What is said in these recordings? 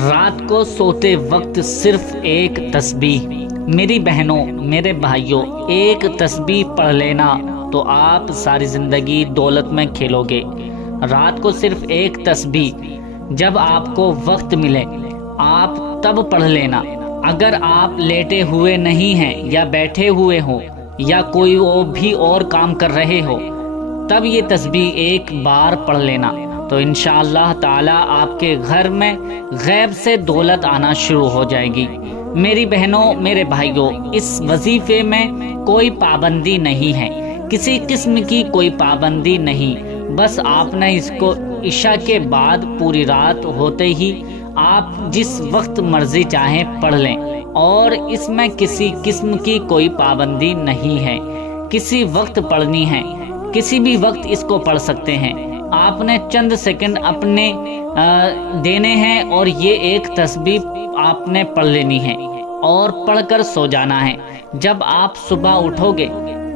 رات کو سوتے وقت صرف ایک تسبیح، میری بہنوں میرے بھائیوں، ایک تسبیح پڑھ لینا تو آپ ساری زندگی دولت میں کھیلو گے۔ رات کو صرف ایک تسبیح، جب آپ کو وقت ملے آپ تب پڑھ لینا۔ اگر آپ لیٹے ہوئے نہیں ہیں یا بیٹھے ہوئے ہو یا کوئی بھی اور کام کر رہے ہو تب یہ تسبیح ایک بار پڑھ لینا تو انشاءاللہ تعالی آپ کے گھر میں غیب سے دولت آنا شروع ہو جائے گی۔ میری بہنوں میرے بھائیوں، اس وظیفے میں کوئی پابندی نہیں ہے، کسی قسم کی کوئی پابندی نہیں، بس آپ نے اس کو عشاء کے بعد پوری رات ہوتے ہی آپ جس وقت مرضی چاہیں پڑھ لیں، اور اس میں کسی قسم کی کوئی پابندی نہیں ہے، کسی وقت پڑھنی ہے، کسی بھی وقت اس کو پڑھ سکتے ہیں۔ آپ نے چند سیکنڈ اپنے دینے ہیں اور یہ ایک تسبیح آپ نے پڑھ لینی ہے اور پڑھ کر سو جانا ہے۔ جب آپ صبح اٹھو گے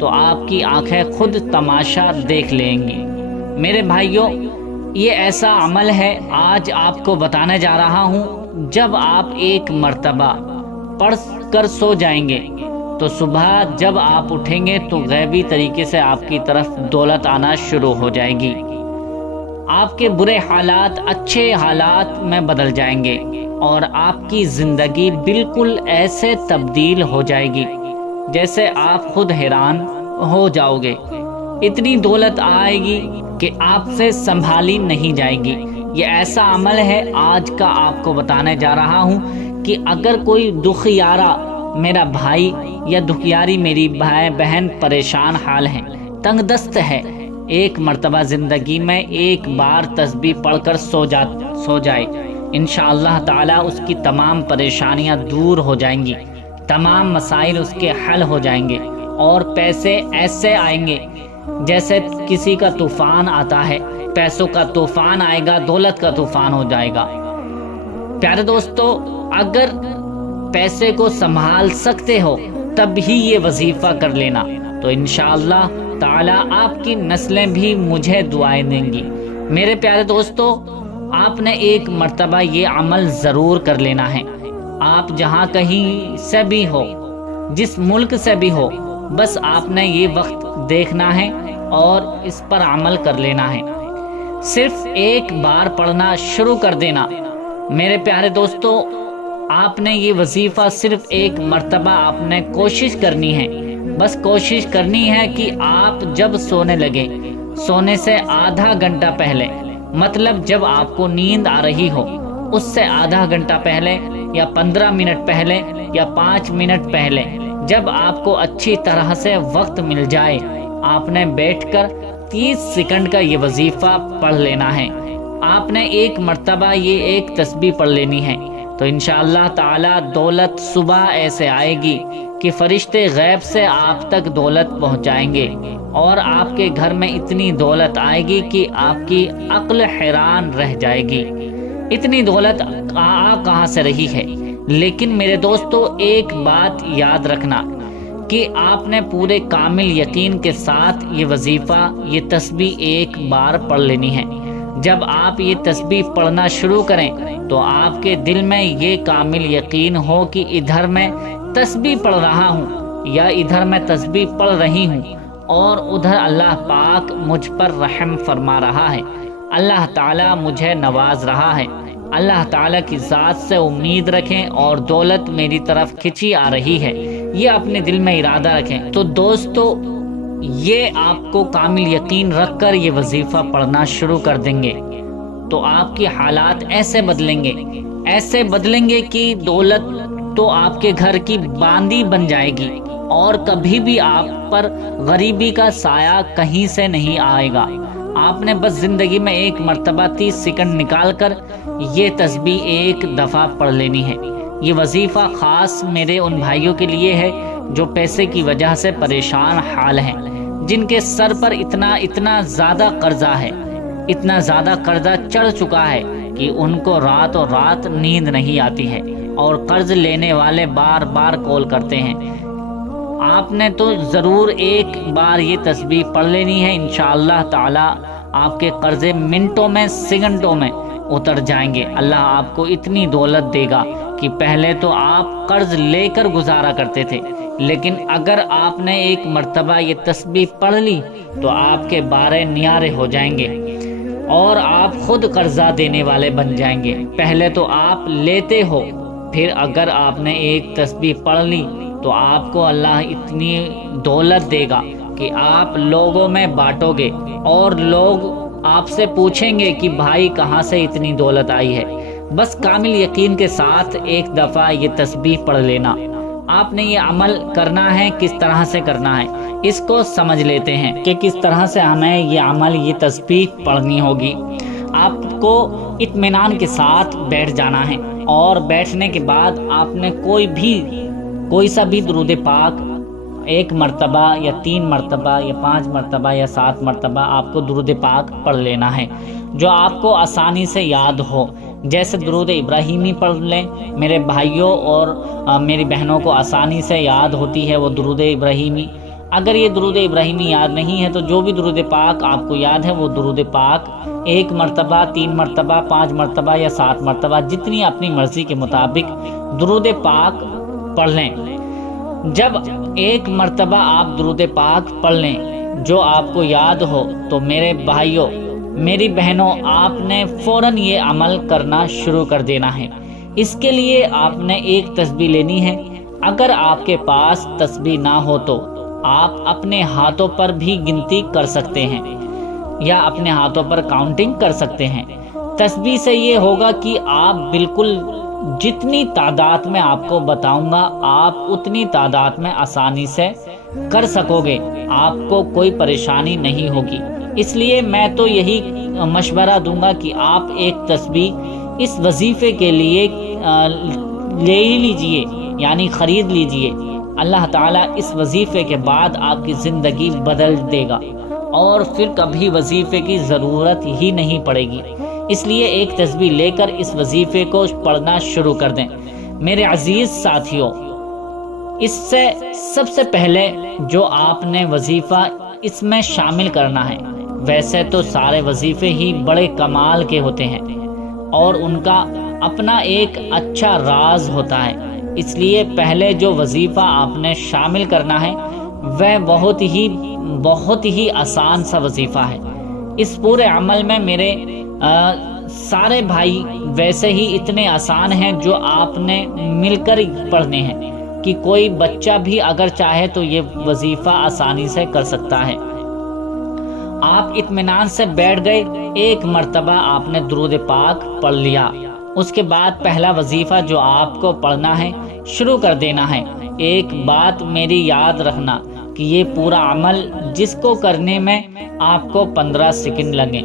تو آپ کی آنکھیں خود تماشا دیکھ لیں گی۔ میرے بھائیوں، یہ ایسا عمل ہے آج آپ کو بتانے جا رہا ہوں، جب آپ ایک مرتبہ پڑھ کر سو جائیں گے تو صبح جب آپ اٹھیں گے تو غیبی طریقے سے آپ کی طرف دولت آنا شروع ہو جائے گی۔ آپ کے برے حالات اچھے حالات میں بدل جائیں گے اور آپ کی زندگی بالکل ایسے تبدیل ہو جائے گی جیسے آپ خود حیران ہو جاؤ گے۔ اتنی دولت آئے گی کہ آپ سے سنبھالی نہیں جائے گی۔ یہ ایسا عمل ہے آج کا آپ کو بتانے جا رہا ہوں کہ اگر کوئی دکھیارا میرا بھائی یا دکھیاری میری بہن پریشان حال ہے، تنگ دست ہے، ایک مرتبہ زندگی میں ایک بار تسبیح پڑھ کر سو جائے، انشاءاللہ تعالی اس کی تمام پریشانیاں دور ہو جائیں گی، تمام مسائل اس کے حل ہو جائیں گے اور پیسے ایسے آئیں گے جیسے کسی کا طوفان آتا ہے، پیسوں کا طوفان آئے گا، دولت کا طوفان ہو جائے گا۔ پیارے دوستو، اگر پیسے کو سنبھال سکتے ہو تب ہی یہ وظیفہ کر لینا تو انشاءاللہ تعالی آپ کی نسلیں بھی مجھے دعائیں دیں گی۔ میرے پیارے دوستو، آپ نے ایک مرتبہ یہ عمل ضرور کر لینا ہے۔ آپ جہاں کہیں سے بھی ہو، جس ملک سے بھی ہو، بس آپ نے یہ وقت دیکھنا ہے اور اس پر عمل کر لینا ہے۔ صرف ایک بار پڑھنا شروع کر دینا۔ میرے پیارے دوستو، آپ نے یہ وظیفہ صرف ایک مرتبہ آپ نے کوشش کرنی ہے، بس کوشش کرنی ہے کہ آپ جب سونے لگے، سونے سے آدھا گھنٹہ پہلے، مطلب جب آپ کو نیند آ رہی ہو اس سے آدھا گھنٹہ پہلے یا 15 منٹ پہلے یا 5 منٹ پہلے، جب آپ کو اچھی طرح سے وقت مل جائے، آپ نے بیٹھ کر 30 سیکنڈ کا یہ وظیفہ پڑھ لینا ہے۔ آپ نے ایک مرتبہ یہ ایک تسبیح پڑھ لینی ہے تو انشاءاللہ تعالی دولت صبح ایسے آئے گی کہ فرشتے غیب سے آپ تک دولت پہنچائیں گے اور آپ کے گھر میں اتنی دولت آئے گی کہ آپ کی عقل حیران رہ جائے گی۔ اتنی دولت کہاں سے رہی ہے؟ لیکن میرے دوستو، ایک بات یاد رکھنا کہ آپ نے پورے کامل یقین کے ساتھ یہ وظیفہ، یہ تسبیح ایک بار پڑھ لینی ہے۔ جب آپ یہ تسبیح پڑھنا شروع کریں تو آپ کے دل میں یہ کامل یقین ہو کہ ادھر میں تسبیح پڑھ رہا ہوں یا ادھر میں تسبیح پڑھ رہی ہوں اور ادھر اللہ پاک مجھ پر رحم فرما رہا ہے، اللہ تعالیٰ مجھے نواز رہا ہے۔ اللہ تعالیٰ کی ذات سے امید رکھیں اور دولت میری طرف کھچی آ رہی ہے، یہ اپنے دل میں ارادہ رکھیں۔ تو دوستو، یہ آپ کو کامل یقین رکھ کر یہ وظیفہ پڑھنا شروع کر دیں گے تو آپ کی حالات ایسے بدلیں گے کہ دولت تو آپ کے گھر کی باندی بن جائے گی اور کبھی بھی آپ پر غریبی کا سایہ کہیں سے نہیں آئے گا۔ آپ نے بس زندگی میں ایک مرتبہ 30 سیکنڈ نکال کر یہ تسبیح ایک دفعہ پڑھ لینی ہے۔ یہ وظیفہ خاص میرے ان بھائیوں کے لیے ہے جو پیسے کی وجہ سے پریشان حال ہیں، جن کے سر پر اتنا زیادہ قرضہ ہے، اتنا زیادہ قرضہ چڑھ چکا ہے کہ ان کو رات نیند نہیں آتی ہے اور قرض لینے والے بار بار کال کرتے ہیں۔ آپ نے تو ضرور ایک بار یہ تسبیح پڑھ لینی ہے، انشاءاللہ تعالی آپ کے قرضے منٹوں میں، سیکنڈوں میں اتر جائیں گے۔ اللہ آپ کو اتنی دولت دے گا کہ پہلے تو آپ قرض لے کر گزارا کرتے تھے، لیکن اگر آپ نے ایک مرتبہ یہ تسبیح پڑھ لی تو آپ کے بارے نیارے ہو جائیں گے اور آپ خود قرضہ دینے والے بن جائیں گے۔ پہلے تو آپ لیتے ہو، پھر اگر آپ نے ایک تسبیح پڑھ لی تو آپ کو اللہ اتنی دولت دے گا کہ آپ لوگوں میں بانٹو گے اور لوگ آپ سے پوچھیں گے کہ بھائی کہاں سے اتنی دولت آئی ہے۔ بس کامل یقین کے ساتھ ایک دفعہ یہ تسبیح پڑھ لینا۔ آپ نے یہ عمل کرنا ہے، کس طرح سے کرنا ہے اس کو سمجھ لیتے ہیں کہ کس طرح سے ہمیں یہ عمل، یہ تسبیح پڑھنی ہوگی۔ آپ کو اطمینان کے ساتھ بیٹھ جانا ہے اور بیٹھنے کے بعد آپ نے کوئی سا بھی درود پاک 1 مرتبہ یا 3 مرتبہ یا 5 مرتبہ یا 7 مرتبہ آپ کو درود پاک پڑھ لینا ہے جو آپ کو آسانی سے یاد ہو۔ جیسے درود ابراہیمی پڑھ لیں، میرے بھائیوں اور میری بہنوں کو آسانی سے یاد ہوتی ہے وہ درود ابراہیمی۔ اگر یہ درود ابراہیمی یاد نہیں ہے تو جو بھی درود پاک آپ کو یاد ہے وہ درود پاک 1 مرتبہ، 3 مرتبہ، 5 مرتبہ یا 7 مرتبہ، جتنی اپنی مرضی کے مطابق درود پاک پڑھ لیں۔ جب 1 مرتبہ آپ درود پاک پڑھ لیں جو آپ کو یاد ہو تو میرے بھائیوں، میری بہنوں، آپ نے فوراً یہ عمل کرنا شروع کر دینا ہے۔ اس کے لیے آپ نے ایک تسبیح لینی ہے۔ اگر آپ کے پاس تسبیح نہ ہو تو آپ اپنے ہاتھوں پر بھی گنتی کر سکتے ہیں یا اپنے ہاتھوں پر کاؤنٹنگ کر سکتے ہیں۔ تسبیح سے یہ ہوگا کہ آپ بالکل جتنی تعداد میں آپ کو بتاؤں گا آپ اتنی تعداد میں آسانی سے کر سکو گے، آپ کو کوئی پریشانی نہیں ہوگی۔ اس لیے میں تو یہی مشورہ دوں گا کہ آپ ایک تسبیح اس وظیفے کے لیے لے ہی لیجئے، یعنی خرید لیجئے۔ اللہ تعالیٰ اس وظیفے کے بعد آپ کی زندگی بدل دے گا اور پھر کبھی وظیفے کی ضرورت ہی نہیں پڑے گی۔ اس لیے ایک تسبیح لے کر اس وظیفے کو پڑھنا شروع کر دیں۔ میرے عزیز ساتھیوں، اس سے سب سے پہلے جو آپ نے وظیفہ اس میں شامل کرنا ہے، ویسے تو سارے وظیفے ہی بڑے کمال کے ہوتے ہیں اور ان کا اپنا ایک اچھا راز ہوتا ہے، اس لیے پہلے جو وظیفہ آپ نے شامل کرنا ہے وہ بہت ہی آسان سا وظیفہ ہے۔ اس پورے عمل میں میرے سارے بھائی ویسے ہی اتنے آسان ہیں جو آپ نے مل کر پڑھنے ہیں کہ کوئی بچہ بھی اگر چاہے تو یہ وظیفہ آسانی سے کر سکتا ہے۔ آپ اطمینان سے بیٹھ گئے، 1 مرتبہ آپ نے درود پاک پڑھ لیا، اس کے بعد پہلا وظیفہ جو آپ کو پڑھنا ہے شروع کر دینا ہے۔ ایک بات میری یاد رکھنا کہ یہ پورا عمل جس کو کرنے میں آپ کو 15 سیکنڈ لگیں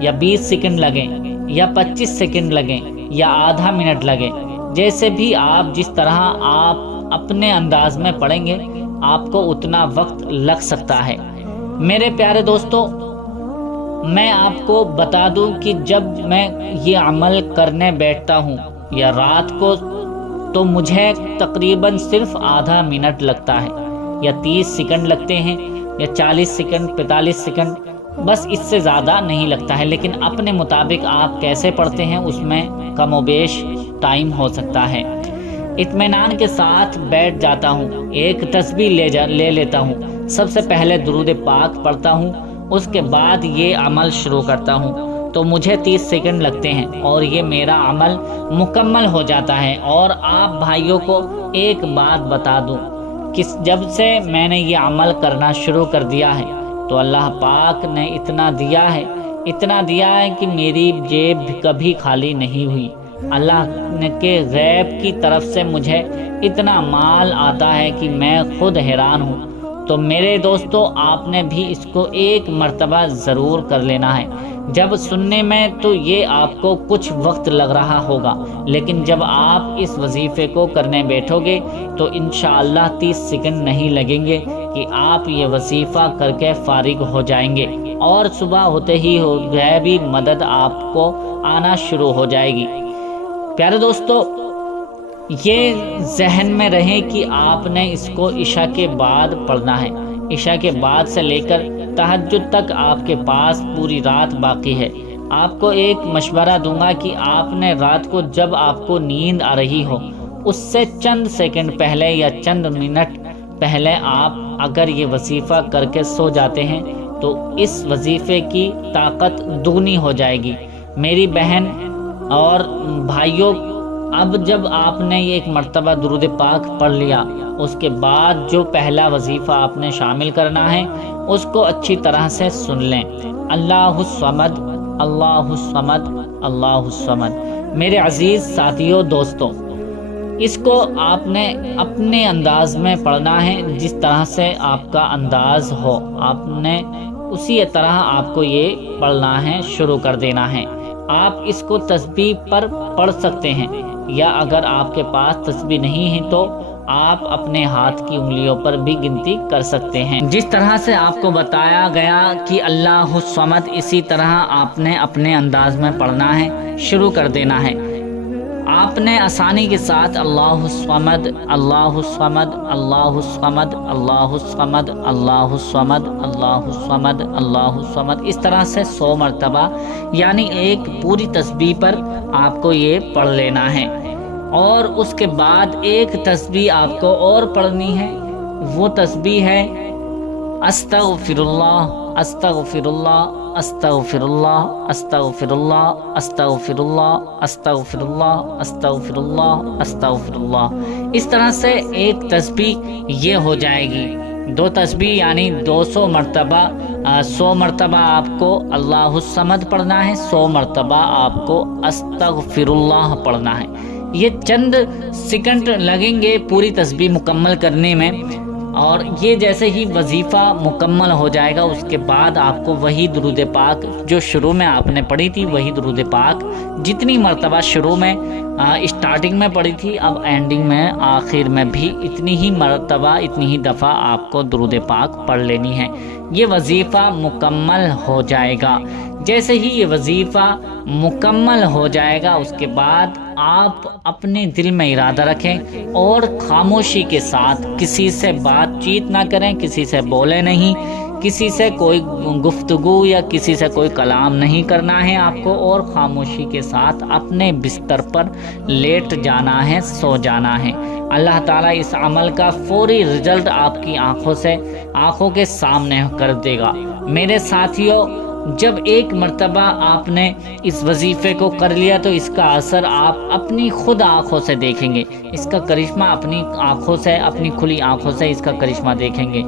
یا 20 سیکنڈ لگیں یا 25 سیکنڈ لگیں یا آدھا منٹ لگے، جیسے بھی آپ جس طرح آپ اپنے انداز میں پڑھیں گے آپ کو اتنا وقت لگ سکتا ہے۔ میرے پیارے دوستو، میں آپ کو بتا دوں کہ جب میں یہ عمل کرنے بیٹھتا ہوں یا رات کو تو مجھے تقریباً صرف آدھا منٹ لگتا ہے یا 30 سیکنڈ لگتے ہیں یا 40 سیکنڈ 45 سیکنڈ، بس اس سے زیادہ نہیں لگتا ہے، لیکن اپنے مطابق آپ کیسے پڑھتے ہیں اس میں کم و بیش ٹائم ہو سکتا ہے۔ اطمینان کے ساتھ بیٹھ جاتا ہوں، ایک تسبیح لے لیتا ہوں، سب سے پہلے درود پاک پڑھتا ہوں، اس کے بعد یہ عمل شروع کرتا ہوں تو مجھے 30 سیکنڈ لگتے ہیں اور یہ میرا عمل مکمل ہو جاتا ہے۔ اور آپ بھائیوں کو ایک بات بتا دوں کہ جب سے میں نے یہ عمل کرنا شروع کر دیا ہے تو اللہ پاک نے اتنا دیا ہے کہ میری جیب کبھی خالی نہیں ہوئی۔ اللہ نے کے غیب کی طرف سے مجھے اتنا مال آتا ہے کہ میں خود حیران ہوں۔ تو میرے دوستو، آپ نے بھی اس کو 1 مرتبہ ضرور کر لینا ہے۔ جب سننے میں تو یہ آپ کو کچھ وقت لگ رہا ہوگا، لیکن جب آپ اس وظیفے کو کرنے بیٹھو گے تو انشاءاللہ 30 سیکنڈ نہیں لگیں گے کہ آپ یہ وظیفہ کر کے فارغ ہو جائیں گے اور صبح ہوتے ہی غیبی مدد آپ کو آنا شروع ہو جائے گی۔ پیارے دوستو، یہ ذہن میں رہے کہ آپ نے اس کو عشاء کے بعد پڑھنا ہے۔ عشاء کے بعد سے لے کر تہجد تک آپ کے پاس پوری رات باقی ہے۔ آپ کو ایک مشورہ دوں گا کہ آپ نے رات کو جب آپ کو نیند آ رہی ہو اس سے چند سیکنڈ پہلے یا چند منٹ پہلے آپ اگر یہ وظیفہ کر کے سو جاتے ہیں تو اس وظیفے کی طاقت دگنی ہو جائے گی۔ میری بہن اور بھائیوں، اب جب آپ نے یہ ایک مرتبہ درود پاک پڑھ لیا، اس کے بعد جو پہلا وظیفہ آپ نے شامل کرنا ہے اس کو اچھی طرح سے سن لیں۔ اللہ الصمد، اللہ الصمد، اللہ الصمد۔ میرے عزیز ساتھیوں، دوستوں، اس کو آپ نے اپنے انداز میں پڑھنا ہے، جس طرح سے آپ کا انداز ہو آپ نے اسی طرح آپ کو یہ پڑھنا ہے، شروع کر دینا ہے۔ آپ اس کو تسبیح پر پڑھ سکتے ہیں، یا اگر آپ کے پاس تسبیح نہیں ہے تو آپ اپنے ہاتھ کی انگلیوں پر بھی گنتی کر سکتے ہیں۔ جس طرح سے آپ کو بتایا گیا کہ اللہ الصمد، اسی طرح آپ نے اپنے انداز میں پڑھنا ہے، شروع کر دینا ہے۔ آپ نے آسانی کے ساتھ اللہ الصمد، اللہ الصمد، اللہ الصمد، اللہ الصمد، اللہ الصمد، اللہ الصمد، اللہ الصمد، اس طرح سے 100 مرتبہ یعنی ایک پوری تسبیح پر آپ کو یہ پڑھ لینا ہے۔ اور اس کے بعد ایک تسبیح آپ کو اور پڑھنی ہے، وہ تسبیح ہے استغفر اللہ، استغفر اللہ، استغفر اللہ، استغفر اللہ، استغفر اللہ، استغفر اللہ، استغفر اللہ، استغفر اللہ۔ اس طرح سے ایک تسبیح یہ ہو جائے گی۔ 2 تسبیح یعنی 200 مرتبہ، 100 مرتبہ آپ کو اللہ الصمد پڑھنا ہے، 100 مرتبہ آپ کو استغفر اللہ پڑھنا ہے۔ یہ چند سیکنڈ لگیں گے پوری تسبیح مکمل کرنے میں، اور یہ جیسے ہی وظیفہ مکمل ہو جائے گا اس کے بعد آپ کو وہی درود پاک جو شروع میں آپ نے پڑھی تھی، وہی درود پاک جتنی مرتبہ شروع میں اسٹارٹنگ میں پڑھی تھی، اب اینڈنگ میں آخر میں بھی اتنی ہی مرتبہ، اتنی ہی دفعہ آپ کو درود پاک پڑھ لینی ہے۔ یہ وظیفہ مکمل ہو جائے گا۔ جیسے ہی یہ وظیفہ مکمل ہو جائے گا اس کے بعد آپ اپنے دل میں ارادہ رکھیں اور خاموشی کے ساتھ کسی سے بات چیت نہ کریں، کسی سے بولے نہیں، کسی سے کوئی گفتگو یا کسی سے کوئی کلام نہیں کرنا ہے آپ کو، اور خاموشی کے ساتھ اپنے بستر پر لیٹ جانا ہے، سو جانا ہے۔ اللہ تعالیٰ اس عمل کا فوری رزلٹ آپ کی آنکھوں کے سامنے کر دے گا۔ میرے ساتھیوں، جب ایک مرتبہ آپ نے اس وظیفے کو کر لیا تو اس کا اثر آپ اپنی خود آنکھوں سے دیکھیں گے، اس کا کرشمہ اپنی آنکھوں سے، اپنی کھلی آنکھوں سے اس کا کرشمہ دیکھیں گے۔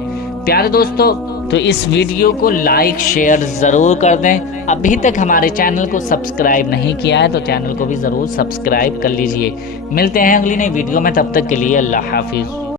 پیارے دوستو، تو اس ویڈیو کو لائک شیئر ضرور کر دیں۔ ابھی تک ہمارے چینل کو سبسکرائب نہیں کیا ہے تو چینل کو بھی ضرور سبسکرائب کر لیجئے۔ ملتے ہیں اگلی نئی ویڈیو میں، تب تک کے لیے اللہ حافظ۔